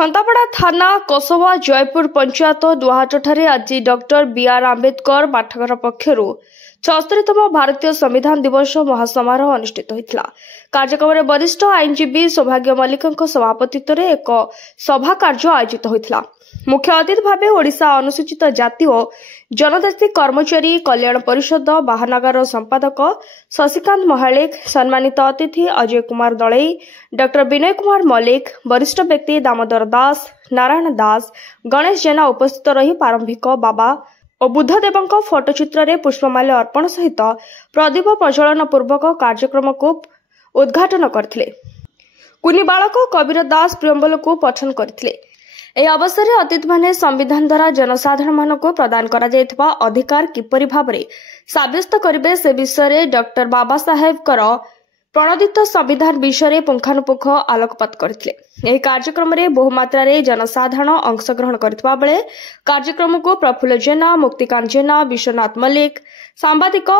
खंतापड़ा थाना कसबा जयपुर पंचायत दुहाटठारे आज doctor B R Ambedkar पाठगर पक्षर 76तम भारतीय संविधान दिवस महासमारोह अनुष्ठित होता। कार्यक्रम में वरिष्ठ आईनजीवी सौभाग्य मल्लिक सभापतित्व में एक सभा कार्य आयोजित होता। मुख्य अतिथि भाव ओडिशा अनुसूचित जाति और जनजाति कर्मचारी कल्याण परिषद महानगर संपादक शशिकांत महालिक, सम्मानित अतिथि अजय कुमार दलई, डॉक्टर विनय कुमार मल्लिक, वरिष्ठ व्यक्ति दामोदर दास, नारायण दास, गणेश जेना उपस्थित रही प्रारंभिक बाबा और बुद्धदेव फोटोचित्र में पुष्पमाल्य अर्पण सहित प्रदीप प्रज्वलन पूर्वक कार्यक्रम को उद्घाटन करथिले। कुनी बालक कबीर दास प्रियम्बल को पठन करथिले। ଏହି ଅବସରରେ ଅତିଥିମାନେ ସମ୍ବିଧାନ ଦ୍ୱାରା ଜନସାଧାରଣମାନଙ୍କୁ ପ୍ରଦାନ କରାଯାଇଥିବା ଅଧିକାର କିପରି ଭାବରେ ସାବ୍ୟସ୍ତ କରିବେ ସେ ବିଷୟରେ ଡକ୍ଟର ବାବା ସାହେବଙ୍କର ପ୍ରଣୋଦିତ ସମ୍ବିଧାନ ବିଷୟରେ ପୁଙ୍ଖାନୁପୁଙ୍ଖ ଆଲୋକପାତ କରିଥିଲେ। ଏହି କାର୍ଯ୍ୟକ୍ରମରେ ବହୁ ମାତ୍ରାରେ ଜନସାଧାରଣ ଅଂଶଗ୍ରହଣ କରିଥିବା ବେଳେ କାର୍ଯ୍ୟକ୍ରମକୁ ପ୍ରଫୁଲ୍ଲ ଜେନା, ମୁକ୍ତିକାନ୍ତ ଜେନା, ବିଶ୍ୱନାଥ ମଲ୍ଲିକ, ସାମ୍ବାଦିକ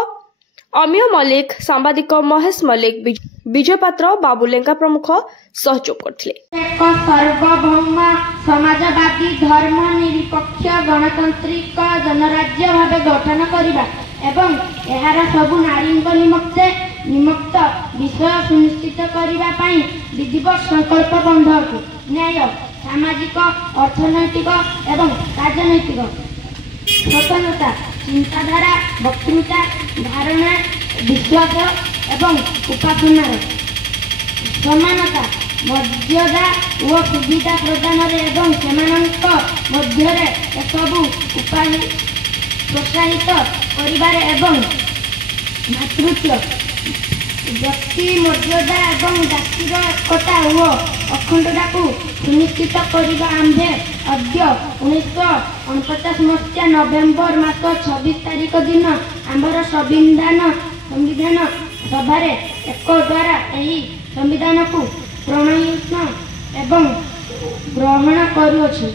अमिय मल्लिक, सांबादिक महेश मल्लिक, विजय पात्र, बाबू लेंगा प्रमुख सहयोग करथिले। एक सार्वभौम समाजवादी धर्म निरपेक्ष गणतांत्रिक जनराज्य भाव गठन करिबा एवं एहार सबु नारी निमित्त विषय सुनिश्चित करिबा पई विधिवत संकल्प बंधक न्याय सामाजिक अर्थनैतिक एवं राजनैतिक स्वतंत्रता चिंताधारा वक्तृता धारणा विश्वास एवं उपासनार समानता मर्यादा और सुविधा प्रदान एवं सेमानंक मध्यरे सबु उपाय प्रोत्साहित करिबार एवं मातृत्व व्यक्ति मर्यादा एवं जातिर एकता और अखंडता को सुनिश्चित करने आंभे अद्य 1949 मसीहा नवेम्बर मास 26 तारिख दिन आंबर संविधान सभार एक द्वारा यही संविधान को प्रणयन एवं ग्रहण करुअछि।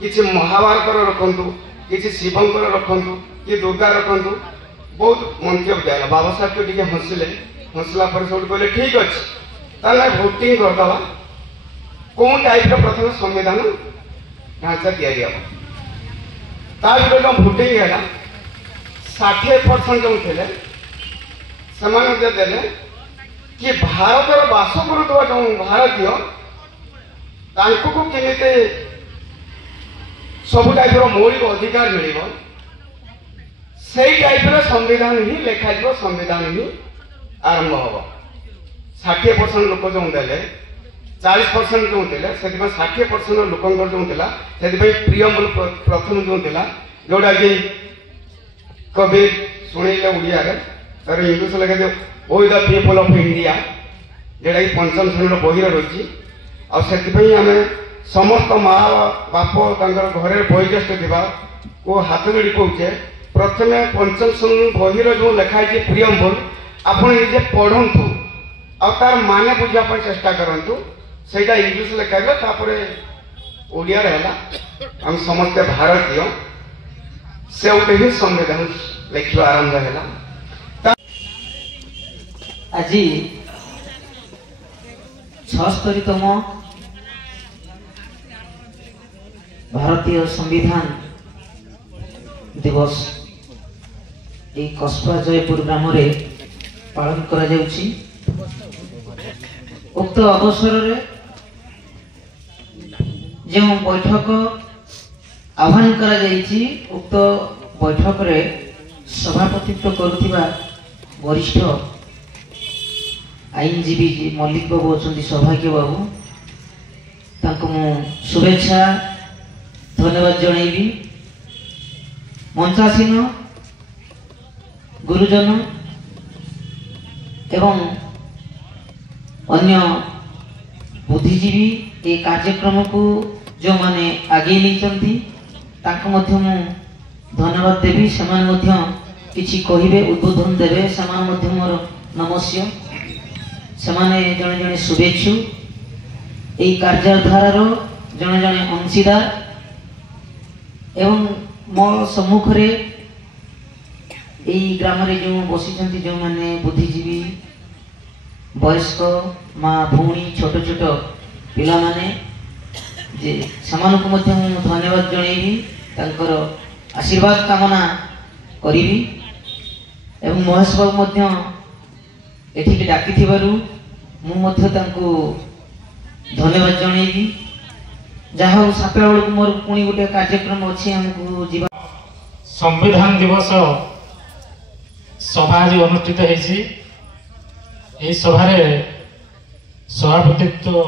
किछि महाभारत रखंतु, किछि शिवंकर रखंतु, कि दुर्गा रखंतु, बहुत मंत्य दिया। बाबा साहब को टिके हंसला पर सब कहले ठीक अच्छे ताले भोटिंग करदवा कौन टाइप प्रथम संविधान ढांचा या भोटिंग है 60% जो थे से देले कि भारत बास करुवा जो भारतीय को केमिते सब टाइप मौलिक अधिकार मिल से टाइप संविधान ही लेखा संविधान ही आरंभ हम 60% लोक जो देले 40% जो थे 60% लोक जो प्रियम्बल प्रथम जो जोटा कि कबीर शुणिले ओडिया तर इंग्लीश लिखे ओ द पीपल ऑफ इंडिया जोटा कि पंचम श्रेणी बही रही आम समस्त माँ बाप घर वयोज्येष्ठ थी को हाथ जोड़ी कहे प्रथम पंचम श्रेणी बही जो लिखाई प्रियम्बल आप निजे पढ़ु आर माने बुझापी चेष्टा करूँ से इंग्लीश लिखाइले ओडिया हम समस्ते भारतीय से गोटे ही संविधान लिखा आरंभ है। आज 76तम भारतीय संविधान दिवस ये कसबा जयपुर ग्राम पालन करा जाउछि। उक्त अवसर रे जो बैठक आह्वान करा जाइछि उक्त बैठक रे सभापतित्व करुथिबा वरिष्ठ आईनजीवी मल्लिक बाबू अछंती सौभाग्य बाबू तांको मु शुभेच्छा धन्यवाद जणाइबी। मंचासीन गुरुजन एवं अन्य बुद्धिजीवी ये कार्यक्रम को जो माने आगे नहीं धन्यवाद देवी से किसी कहे उद्बोधन देवे से मोर नमस्य से जड़े जड़े शुभेच्छु यही कार्यधारार जड़े जड़े अंशीदार एवं मो सम्मुख ग्राम जो बसी जो माने बुद्धिजीवी वयस्क माँ भौणी छोट छोट पिला माने जे सेमानकु मध्य मु धन्यवाद जणैबी तांकर आशीर्वाद कामना करिबी एवं महेश बाबू मध्य एठिके डाकी थिबारु मु मध्य तांको धन्यवाद जणैबी जहाँ सातटा बेलू मोर पुणी गोटे कार्यक्रम अच्छे आमको जीवा संविधान दिवस सभा आज अनुष्ठित होती सभारे सभापतित्व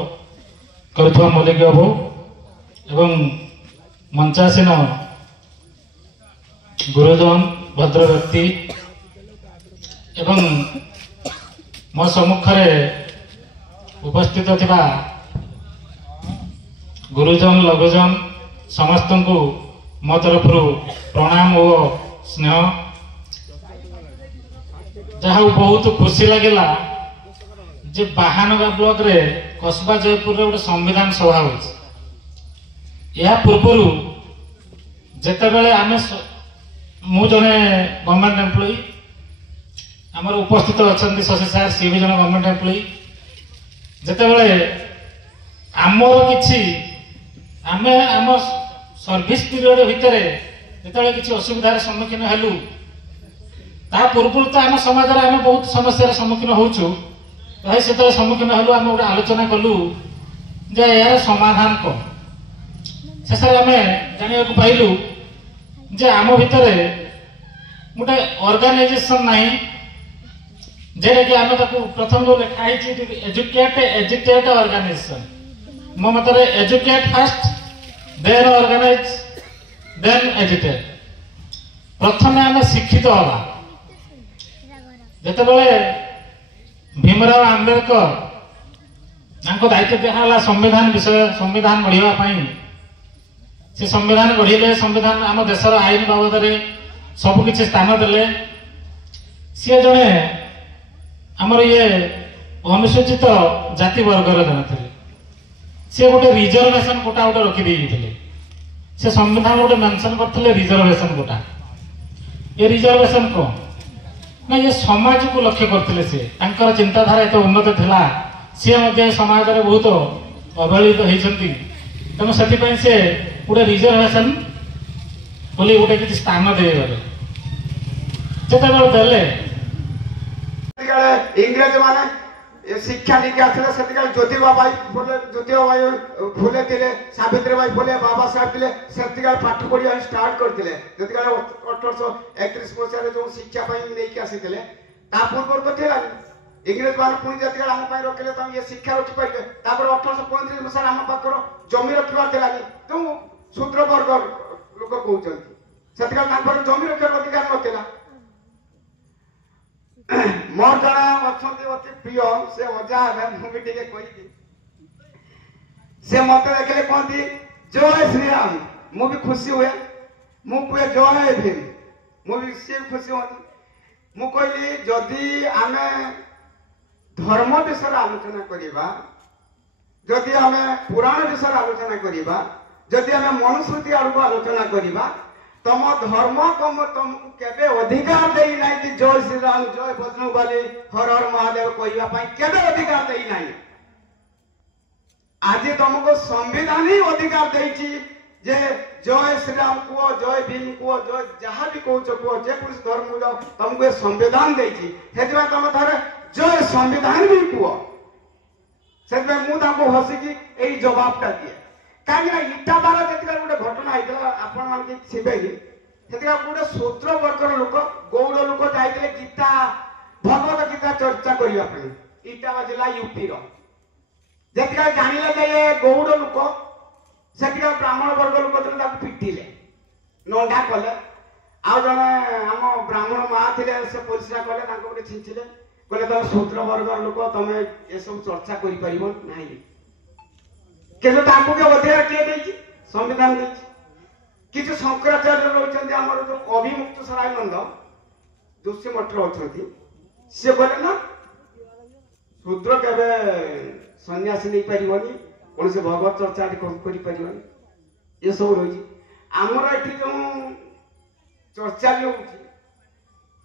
कर मल्लिक बाबू एवं मंचासीन गुरुजन भद्र व्यक्ति एवं मो सम्मुखरे उपस्थित थिबा गुरुजन लघुजन समस्त को मो तरफ प्रणाम और स्नेह जहाँ बहुत खुशी लगिला जे बाहानगा ब्लॉक रे कस्बा जयपुर रे गोटे संविधान सभा हो पूर्व जिते बड़े आम मु जने गवर्नमेंट एम्प्लॉई आमर उपस्थित अच्छा शशि सार सी भी जन गवर्नमेंट एम्प्लॉई जिते बड़े आमर किछि आम आम सर्विस पीरियड भितर जिते किसी असुविधार सम्मुखीन हेलु ता पूर्व तो आम समाज आम बहुत समस्या सम्मुखीन होचु भाई से सम्मुखीन हेलु आम गोटे आलोचना कलु जे यार समाधान कौन शेष आम जाना पाइलु जे आम भितर गोटे ऑर्गेनाइजेशन नहीं जेटा कि आम प्रथम जो लिखाई एजुकेट ऑर्गेनाइजेशन मो मत educate first then organize then educate प्रथम आम शिक्षित हवा जितेबले भीमराव आंबेडकर दायित्व दिया संविधान विषय संविधान गढ़ापी से संविधान गढ़ले संविधान आम देशर आईन बाबद सबकि स्थान देले सी जड़े आमर ये अनुसूचित जाति वर्गर जन थे सी गोटे रिजर्वेशन कोटा गोटे रखिदे से संविधान गोटे मेंशन करते रिजर्वेशन कोटा ये रिजर्वेशन कौन ना ये समाज को लक्ष्य करते से चिंताधारा एत उन्नत थिला सी समाज में बहुत अवहेलित होती तेणु से गोटे रिजर्वेशन बोली गोटे किसी स्थान देगले जिते देले इंग्रेज माने शिक्षा नहीं आसले से ज्योतिबा बाई फुले थे सावित्रीबाई फुले बाबा साहेब थे से पाठ पढ़ा स्टार्ट करते 1831 मसीह जो शिक्षा नहीं आसी पूर्व तो थे इंग्रेज मान पुणी जब आम रखिले तो ये शिक्षा रखी पारे 1835 मसीह आम पाखर जमी रखार जो शूद्र वर्ग लोक कहते से जमी रखार अधिकार नाला मोर जड़े अच्छा अति प्रिय से अजा है मुझे कही से मत देखले कहती जय श्री राम मु भी खुशी हुए मु कहे जय भीम मु भी सी खुशी होती मु कहली जदि आम धर्म विषय आलोचना करवा जदि आम पुराण विषय आलोचना करवा जदि आम मनुस्मृति आड़ आलोचना करवा तम धर्म तुमको केबे अधिकार देई नाही कि जय श्री राम जय बजरंगबली हर हर महादेव कहवा पाई केबे अधिकार देई नाही आज तुमको संविधान ही अधिकार देइछि जे जय श्री राम को जय भीम को जय जहां भी कहछ को जे पुरुष धर्म जाओ तुमको संविधान देइछि हेतबा तुम थारे जय संविधान भी को सेबे मु ताको हसी कि एई जवाबटा दिए कहीं इटा बार जब गोटे घटना होता आपण मान थे गोटे शूद्र वर्गर लोक गौड़ लोक जाते गीता भगवत गीता चर्चा करने इटा बाजिला यूपी जब जानिले जे गौड़ लोक से ब्राह्मण वर्ग लोक पिटिले नंडा कले आ जड़े आम ब्राह्मण माँ थे से परिश्रा कले छिंचिले कहले तुम शूद्र वर्ग लोक तुम ये सब चर्चा कर किंतु अधिकार किए संविधान किसी शंकराचार्य रही आमर जो अभिमुक्त सरायनंद जोशी मठ अच्छा सी कहले ना शूद्र केवे सन्यासी नहीं पार कौन से भगवत चर्चा कर ये सब रही आमर ये जो चर्चा भी हो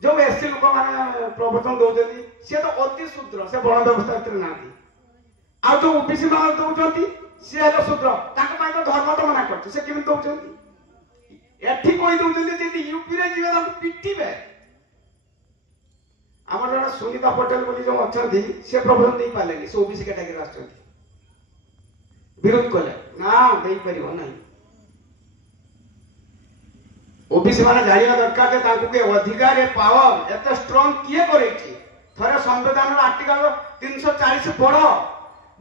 जो एससी लोक मैंने प्रवचन दौरान सी तो अति शूद्र से बड़ व्यवस्था ना आ जो ओबीसी मान दौरान सी हेलो शूद्र तो धर्म तो मना कर से केमी दौरान एठी कही दौरान यूपी रे जीवे पिटिबे आमर जन सुनीता पटेल बोली जो अच्छा से प्रबोधन नहीं पारे से ओबीसी कैटेगरी आस विरोध कले ना दे पार ना ओबीसी माने जानिया दरकार जे तांको के अधिकार पावर एत स्ट्रांग किए करे थरे संविधान आर्टिकल 340 पढ़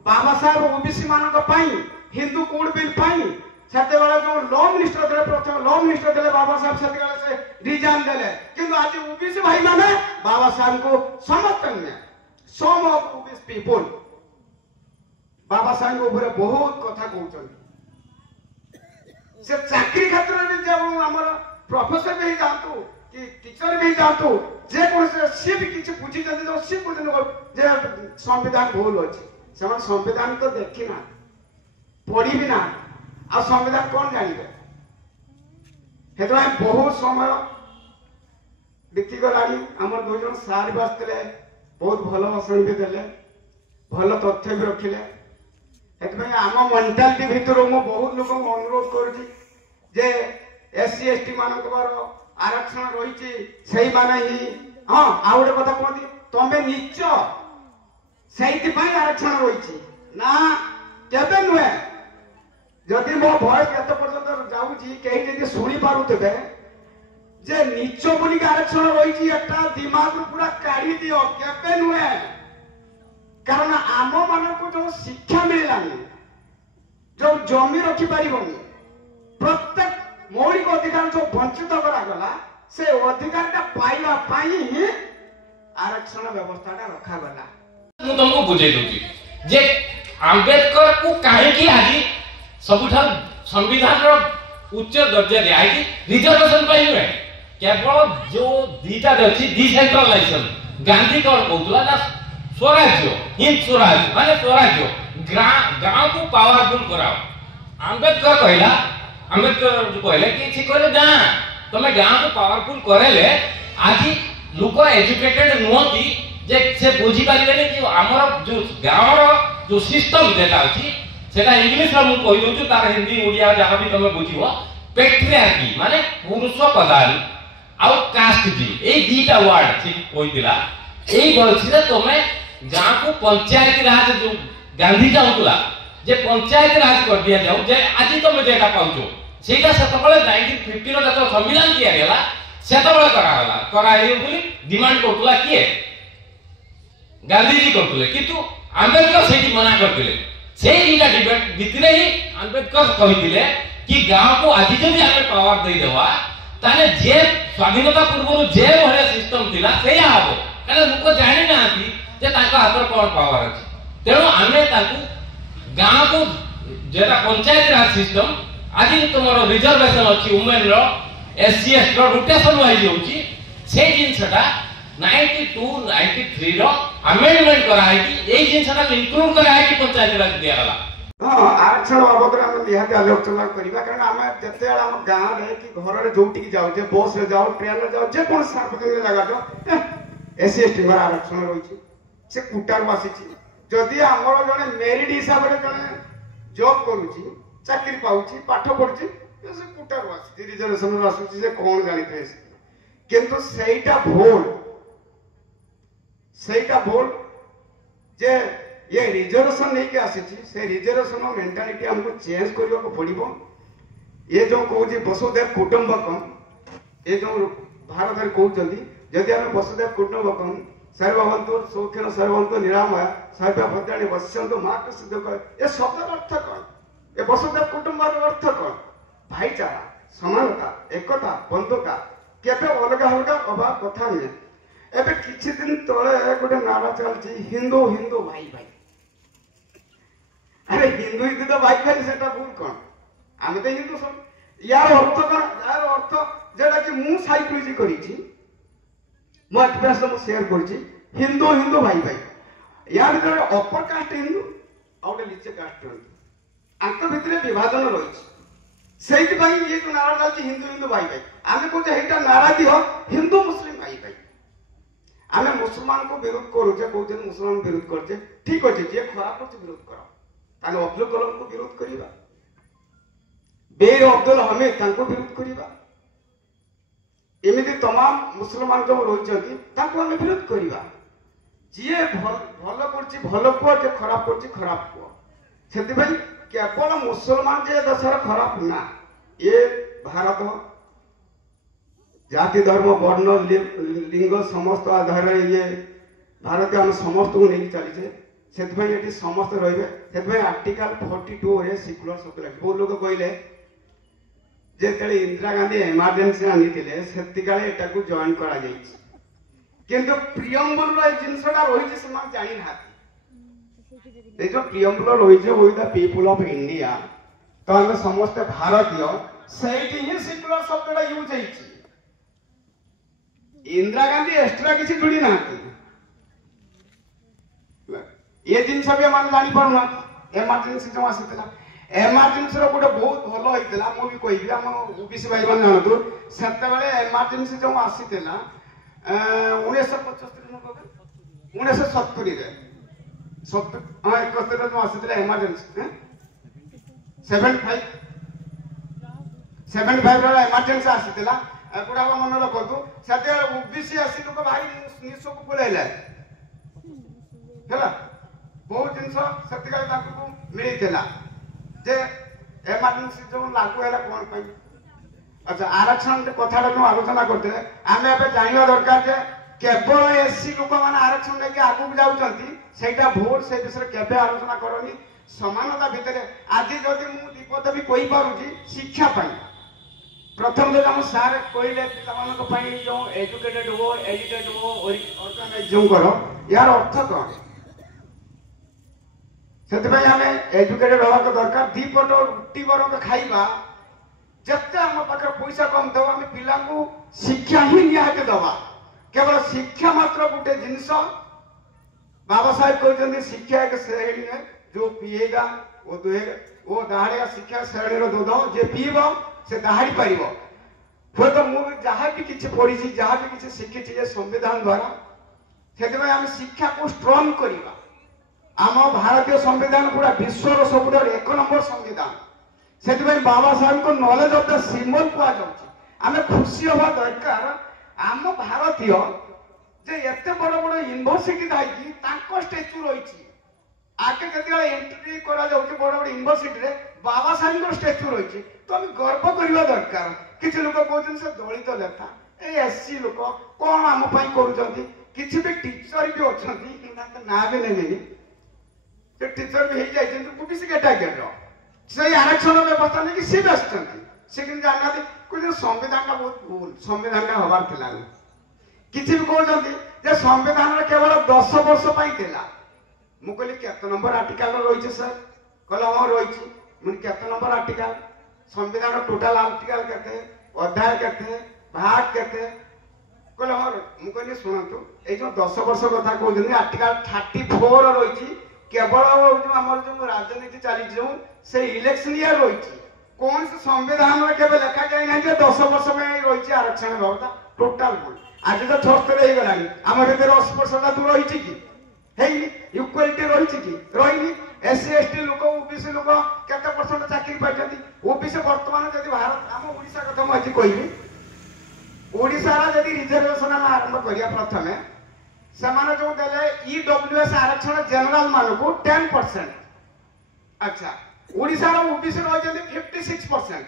बाबा साहेब ओबीसी मानक पाई हिंदू कोड बिल पाई सेते वाला जो लॉ मिनिस्टर देले प्रथम लॉ मिनिस्टर देले बाबा साहेब सेते वाला से रिजाइन देले किंतु आज ओबीसी भाई माने बाबा साहेब को समर्थन में सम of OBC people Baba Saheb ऊपर बहुत कथा कहउछन से चाकरी क्षेत्र में जब हमर प्रोफेसर भी जानतु कि टीचर भी जानतु जे कोन से भी किछ बुझी जल्दी जो सी बुझन जे संविधान भूल अछि से संविधान तो देखि ना पढ़ी भी ना आ संविधान कौन जानिबे हेतु बहुत समय बीती गलानी हमर दो जन सार भी आसते बहुत भल भाषण भी देले भल तथ्य भी रखिले हेतु आम मेंटालिटी भितर मु बहुत लोक अनुरोध करुछि जे एससी एसटी मानक आरक्षण रही से माने ही हाँ आउ गोटे कथा कहती तमें नीच से आरक्षण रही ना केबे नुहे जदि मो भयस एत पर्यंत जाऊँगी कहीं जब शुणी पारे जे नीच बोलिक आरक्षण रही दिमाग पूरा काढ़ी दियो केबे नुहे कारण आम मानक जो शिक्षा मिललानी जो जमी रखिपार प्रत्येक मौलिक अधिकार जो वंचित करागला से अधिकार पाइबा ही आरक्षण व्यवस्था रखागला मु तुमको बुझे दूची जे अंबेडकर को काहे आज सबुठा संविधान रो उच्च दर्जा दिया है रिजर्वेशन पाई हुए केवल जो दीटा अछि डिसेंट्रलाइजेशन गांधी कौन कहतला ना स्वराज्य हिंद स्वराज्य माने स्वराज्य गांव को पावरफुल कराओ अंबेडकर कहला अंबेडकर जो कहले कि छि कहले ना तमे गांव को पावरफुल करेले आज लोक एजुकेटेड नुहति जे से बुझी पारिबे कि हमर जो गांव रो जो सिस्टम जेटा अछि सेटा इंग्लिश रो मु कहि दउछु तार हिंदी ओडिया जहां भी तमे बुझिबो पैट्रियार्की माने पुरुष प्रधान आउ कास्ट जी ए दीटा वर्ड छि कोइ दिला एई बलसिरे तमे गांव को पंचायत राज जो गांधी जाउतला जे पंचायत राज कर दिया जाऊ जे आज तमे जेटा पाउछो सेटा सेतबळे 1950 रो जतो संविधान किया गेला सेतबळे कराइयो बोली डिमांड करतला किए गांधी जी करतले किंतु अंबेडकर सेठी मना करतले सेई दिना डिबेट भितरे ही अंबेडकर कहिदिले कि गांव को आज जदि आमे पावर दे देवा ताने जे स्वाधीनता पूर्व जे भले सिस्टम थिला सेया हबो कारण लोक जानि नाथि जे ताका हातर कोन पावर अछि तेनो आमे ताकू गांव को जेटा पंचायत राज सिस्टम आज तुमरो रिजर्वेशन अछि वुमेन रो एससी एसटी रो रोटेशन वाइज होछि से जिनसटा 92 93 रो अमेंडमेंट करा है कि ए जिनसटा इंक्लूड करा है कि पंचायत राज दिया गला हां आरक्षण बाबत हम निहाती आलोचना करिबा कारण हम जते हम गांव रे कि घर रे जोटी की जाउ जे बस रे जाउ ट्रेन रे जाउ जे कोन सार्वजनिक जगह जो एससी एसटी वर आरक्षण रही से कुटार वासी जदि हमर जने मेरिट हिसाब रे जने जॉब करूची चाकरी पाउची पाठ पढुची से कुटार वासी रिजर्वेशन आसुची जे कोन जानि थे किंतु सेटा भूल जे ये रिजर्वेशन नहीं के आसीची से रिजर्वेशन मेंटालिटी हमको चेंज करबा को पड़िबो ये जो कहूची वसुधैव कुटुंबकम ये जो भारत रे कहउचंदी जदि हम वसुधैव कुटुंबकम सर्वभवन्तु सुखिनो सर्वभवन्तु निरामय सर्वे भद्राणि पश्यन्तु मा कश्चित् ये शब्द अर्थ कौन ये वसुधैव कुटुंबक अर्थ कौन भाईचारा समानता एकता बंधुता केबे अलगा अलगा अभाव कथा नहीं एबे किछि दिन तळे गोटे नारा चलछि हिंदू हिंदू भाई भाई अरे हिंदू हिंदू तो भाई भाई सेटा भूल कौन आमे तो हिंदू सब यार अर्थ कौन यार अर्थ जेटा कि मु साइकोलॉजी करिछि मो एक्सपीरियंस मु शेयर करछि हिंदू हिंदू भाई भाई यार भीतर अपर कास्ट हिंदू और नीचे कास्ट हिंदू अंत भितरे विभाजन रहिछि सेति भाई ये जो नारा चलछि हिंदू हिंदू भाई भाई आमे को हेटा नारा दियो हिंदू मुस्लिम भाई भाई आमे मुसलमान को विरोध करूचे कहते मुसलमान विरोध करछे ठीक अछि जे खराब अछि विरोध करो ताने अब्दुल कलाम को विरोध करिबा बेर अब्दुल हमीद तांको विरोध करिबा एमिति तमाम मुसलमान जो रही तांको आम विरोध करिबा जी भल कर भल पुआ जे खराब कर खराब पुआ से केवल मुसलमान जे देशर खराब ना ये भारत जाति धर्म वर्ण लिंग समस्त आधार ये भारत आम समस्त को नहीं चलीचे से समस्त रे आर्टिकल 42 रे सिकुलर सब लगे बहुत लोग कहले जेते इंदिरा गांधी इमरजेंसी आनी से जॉइन करा किंतु प्रियम्बुल जिनसटा रही से जानी ना जो प्रियम्बुल रही with the people of India तो आम समस्त भारतीय सही ही सिकुलर शब्दटा यूज है इंदिरा गांधी एक्सट्रा किसी जोड़ी ना ये जिन भी हम जानी पारना इमरजेंसी जो आसीला इमरजेंसी गोटे बहुत भल होता मुझे कहि आम ओबीसी भाई मैंने जानतु से इमरजेंसी जो आसीला 1975 1970 हाँ 71 जो आसीला इमरजेंसी 75 इमरजेंसी आसीला गुड़ा मन रखु से ओबीसी आसी लोक भारी निश को बुलाइला है बहुत जिन मिलता जे इमरजेंसी जो लागू है कौन पर अच्छा आरक्षण कथा जो आलोचना करते आम ए जानवा दरकार जे केवल एससी लोक मैंने आरक्षण लेके आगू जाऊँगा भोट से विषय केवे आलोचना करनी समानता भितर आज जदि मुझे दीपद भी कही पारुची शिक्षा पाई प्रथम जो आम सार कहले पाई जो एजुकेटेड हो एजुकेटेड हो ऑर्गेनाइज यार अर्थ कौन से आम एजुकेटेड हवा दरकार दीपट रुटी बरंग खाइबा जिते आम पाखे पैसा कम दबा आम पिला शिक्षा ही निहाती दबा केवल शिक्षा मात्र गोटे जिनस बाबा साहेब कहते शिक्षा एक श्रेणी है जो पिएगा वो दुहेगा वो दहाड़ेगा शिक्षा श्रेणी दूध जे पीब से दहाड़ी पार हुए तो मुझे जहाँ भी किसी पढ़ी जहाँ भी किसी शिखी संविधान द्वारा से आम शिक्षा को स्ट्रंग करवा आम भारतीय संविधान पूरा विश्वर सब एक नंबर संविधान से बाबा साहेब को नॉलेज ऑफ द सिंबल कहुच्छे खुशी हवा दरकार आम भारतीय जे एते बड़ बड़ यूनिवर्सिटी दायी स्टेच्यू रही आगे जब एंट्री करा बड़ बड़ यूनिवर्सिटी रे बाबा साहेब स्टेच्यू रही तो आम गर्व करवा दरकार किसी लोग कहते से दलित लेखा एससी लोक कौन आम कर टीचर भी अच्छा ना भी नहीं टीचर भी हो ओबीसी कैटेगरी से आरक्षण व्यवस्था नहीं सी भी आसते जाना कुछ संविधान का बहुत भूल संविधान का हबार थिला किसी भी कहते संविधान केवल 10 वर्ष मु कहली केत नंबर आर्टिकल रही सर कहला हाँ रही मुझे केत नंबर आर्टिकल संविधान टोटाल आर्टिकल केते अध्याय केते भाग केते कहला हाँ मु कहली शुणु ये जो 10 वर्ष कथा कहते आर्टिकल 34 रही केवल जो आम जो राजनीति चली से इलेक्शन ईयर रही कौन से संविधान में केवल लिखा जाए ना 10 वर्ष में रही आरक्षण व्यवस्था टोटाल भूल आज तो 76 हो गलानी आम भर 10% दूर रही कि इक्वालिटी रही कि रही एससी एसटी लोक ओबीसी लोक केते परसेंट चाकरी पाइछथि ओबीसी वर्तमान जदि भारत आम ओडिशा कथा मु आज कहबी ओडिशा जदि रिजर्वेशन आरंभ करिया प्रथमे सेमाने जो देले ईडब्ल्यूएस आरक्षण जनरल मानकु 10%। अच्छा ओडिशा रो ओबीसी रही 56%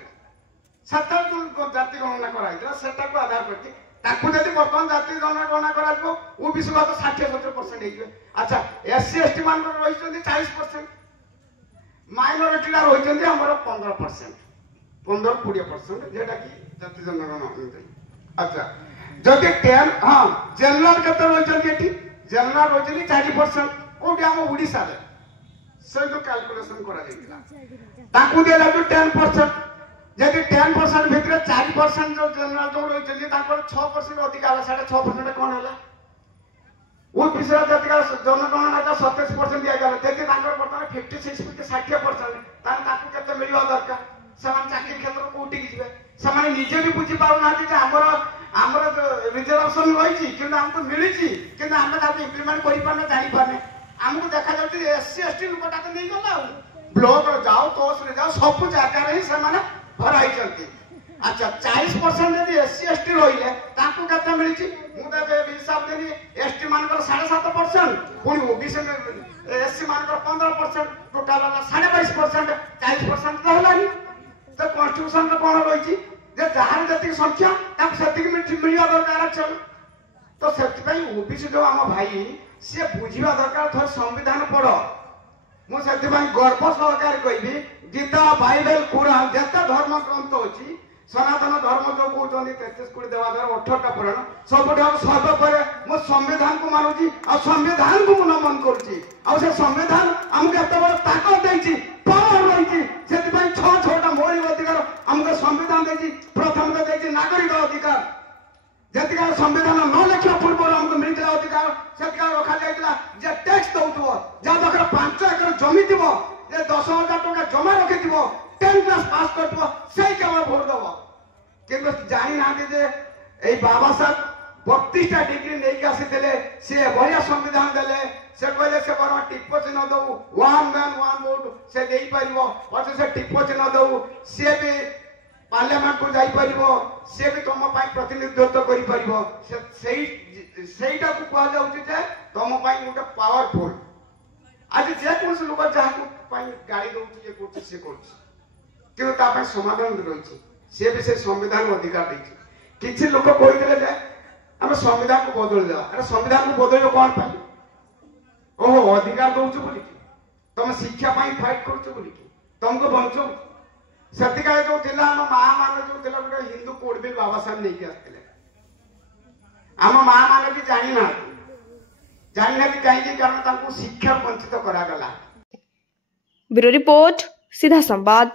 सत्तर जो जाति गणना कराइला सेटा को आधार करके ताकू जदि वर्तमान जाति गणना करा ओबीसी तो 60-70% हो। अच्छा एससी एसटी मान रही 40% माइनोरिटी रही हमर 15% 15-20% जेटा कि जाति जनगणना। अच्छा जदि 10 हाँ जनरल केते रही जनरल रही 40% कोटी आम ओडिशा रे से जो कैलकुलेशन करा जाइला ताकू देला जो 10% जदि 10% भितर 4% जो जनरल जो रही 6% अधिक 6.5% कौन है वो विषय जति जनगणना का 27% दिया गया जदि बर्तमान 56-60% मिलवा दरकार से चाकरी क्षेत्र कोटि जी से निजे भी बुझी पार आमर रिजर्वेशन रही कि आमको मिली कि आम इम्प्लीमेंट कर जानी पारे आमको देखा जाए एससी एसटी लोकटा तो नहीं गला ब्लॉक जाओ तहसिल जाओ सब जगह ही से भराई। अच्छा 40% यदि SC ST रही के मिली मुझे हिसाब देनी ST मान 7.5% पुणी OBC SC मान 15% टोटाल 22.5% 40% तो कन्स्टिट्यूशन कौन रही जहाँ जी संख्या मिलवा दरकार। चल तो से OBC जो आम भाई सी बुझा दरकार थोड़ा संविधान पढ़ मुझे गर्व सहकार कहि गीता बाइबल कुरान जिते धर्म ग्रंथ अच्छी सनातन धर्म जो कहते 33 कोटी देवादार 18टा पुराण सब सर्वोपरि मो संविधान को मानुची आ संविधान को नमन करुच्ची आ संविधान आमको एत बड़ ताकत देती पावर रही से 6-6टा मौलिक अधिकार आमको संविधान देती। प्रथम तो देती नागरिक अधिकार जितका संविधान न लिखा पूर्व आमको मिलता अधिकार से रखा जाए टैक्स दौथु जहाँ पाखे 5 एकर जमी थी 10,000 टका जमा रखी 10 क्लास पास कर केवल भोट दब कि जानी ना बाबा साहब 32टा डिग्री नहीं आसी सी बढ़िया संविधान देले से कहले से टिप्पो चिन्ह दऊ 1 मैन 1 वोट से दे पार पचे से टिप्पो चिन्ह दऊ सी भी पार्लियामेंट को जाई परिबो से भी तुम प्रतिनिधित्व करि परिबो सेटा को कहा जाउची जे तुम गोटे पावरफुल आज जे कोन लोक जहाँ गाड़ी दउची जे कोची से कोची कि समाधान रही सी भी से संविधान अधिकार देती किसी लोक कहते आम संविधान को बदल देवा अरे संविधान को बदल कौन पाई ओहो अधिकार दौच बोल तुम शिक्षा फाइट कर तुमको बंचो से जो आम माँ मान जो गोटे हिंदू कोड बिल बाबा साहब नहीं आसते आम माँ मान भी जानी ना कहीं कारण शिक्षा वंचित करागला। ब्यूरो रिपोर्ट सीधा संवाद।